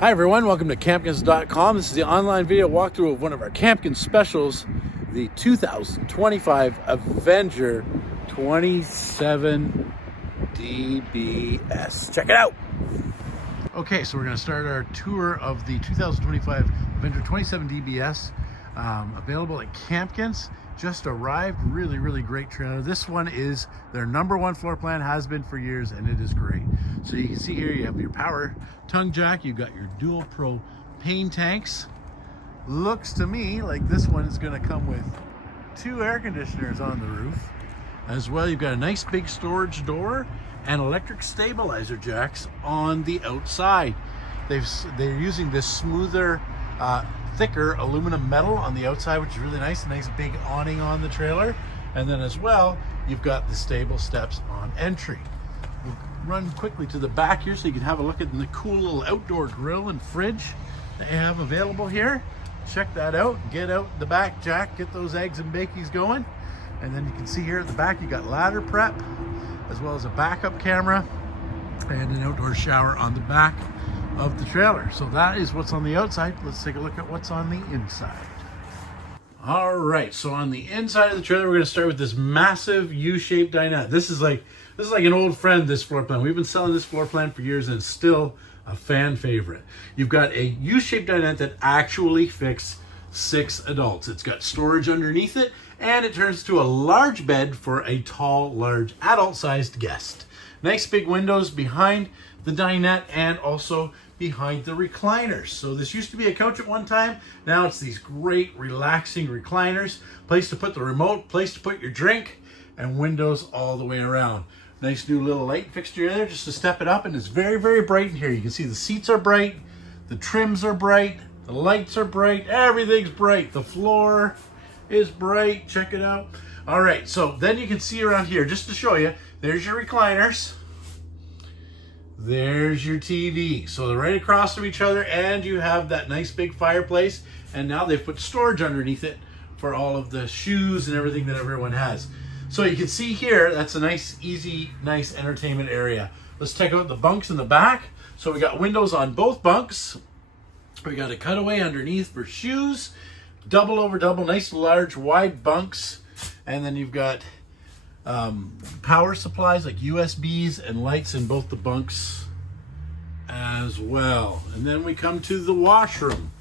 Hi everyone, welcome to Campkins.com. This is the online video walkthrough of one of our Campkin specials, the 2025 Avenger 27 DBS. Check it out! Okay, so we're going to start our tour of the 2025 Avenger 27 DBS, available at Campkins. Just arrived, really great trailer. This one is their #1 floor plan, has been for years, and it is great. So you can see here you have your power tongue jack, you've got your dual propane tanks. Looks to me like this one is going to come with 2 air conditioners on the roof. As well, you've got a nice big storage door and electric stabilizer jacks on the outside. They're using this smoother, thicker aluminum metal on the outside, which is really nice. A nice big awning on the trailer. And then as well, you've got the stable steps on entry. We'll run quickly to the back here so you can have a look at the cool little outdoor grill and fridge that you have available here. Check that out. Get out the back jack, get those eggs and bakies going. And then you can see here at the back, you got ladder prep, as well as a backup camera and an outdoor shower on the back of the trailer. So that is what's on the outside. Let's take a look at what's on the inside. All right, so on the inside of the trailer, we're going to start with this massive U-shaped dinette. This is like an old friend, this floor plan. We've been selling this floor plan for years, and it's still a fan favorite. You've got a U-shaped dinette that actually fits 6 adults. It's got storage underneath it, and it turns to a large bed for a tall, large, adult-sized guest. Nice big windows behind the dinette and also behind the recliners. So this used to be a couch at one time. Now it's these great relaxing recliners. Place to put the remote, place to put your drink, and windows all the way around. Nice new little light fixture there just to step it up, and it's very bright in here. You can see the seats are bright, the trims are bright, the lights are bright, everything's bright. The floor is bright. Check it out. All right, so then you can see around here, just to show you, there's your recliners. There's your TV. So they're right across from each other, and you have that nice big fireplace. And now they've put storage underneath it for all of the shoes and everything that everyone has. So you can see here, that's a nice, easy, nice entertainment area. Let's check out the bunks in the back. So we got windows on both bunks. We got a cutaway underneath for shoes. Double over double, nice large wide bunks. And then you've got power supplies like USBs and lights in both the bunks as well. And then we come to the washroom.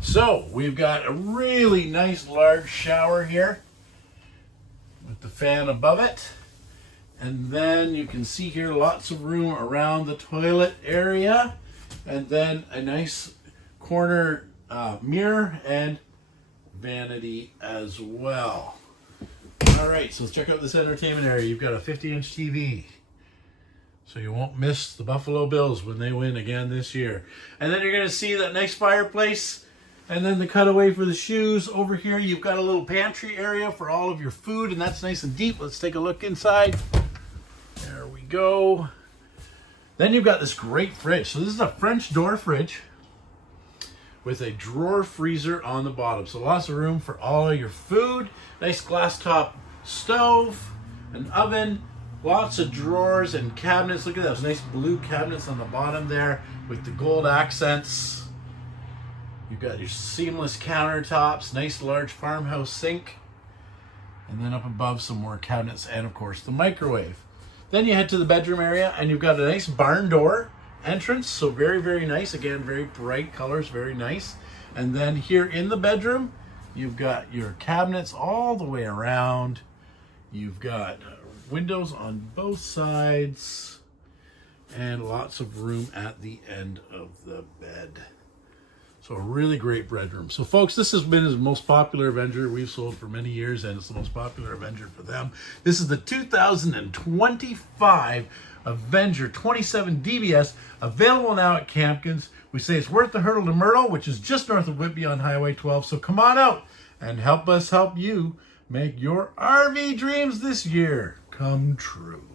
So we've got a really nice large shower here with the fan above it. And then you can see here lots of room around the toilet area. And then a nice corner mirror and vanity as well. All right, so let's check out this entertainment area. You've got a 50-inch TV, so you won't miss the Buffalo Bills when they win again this year. And then you're going to see that nice fireplace, and then the cutaway for the shoes. Over here, you've got a little pantry area for all of your food, and that's nice and deep. Let's take a look inside. There we go. Then you've got this great fridge. So this is a French door fridge with a drawer freezer on the bottom. So lots of room for all of your food. Nice glass top stove, an oven, lots of drawers and cabinets. Look at those nice blue cabinets on the bottom there with the gold accents. You've got your seamless countertops, nice large farmhouse sink, and then up above some more cabinets and of course the microwave. Then you head to the bedroom area and you've got a nice barn door entrance, so very nice. Again, very bright colors, very nice. And then here in the bedroom, you've got your cabinets all the way around. You've got windows on both sides and lots of room at the end of the bed. So a really great bedroom. So folks, this has been the most popular Avenger we've sold for many years, and it's the most popular Avenger for them. This is the 2025 Avenger 27 DBS, available now at Campkins. We say it's worth the hurdle to Myrtle, which is just north of Whitby on Highway 12. So come on out and help us help you make your RV dreams this year come true.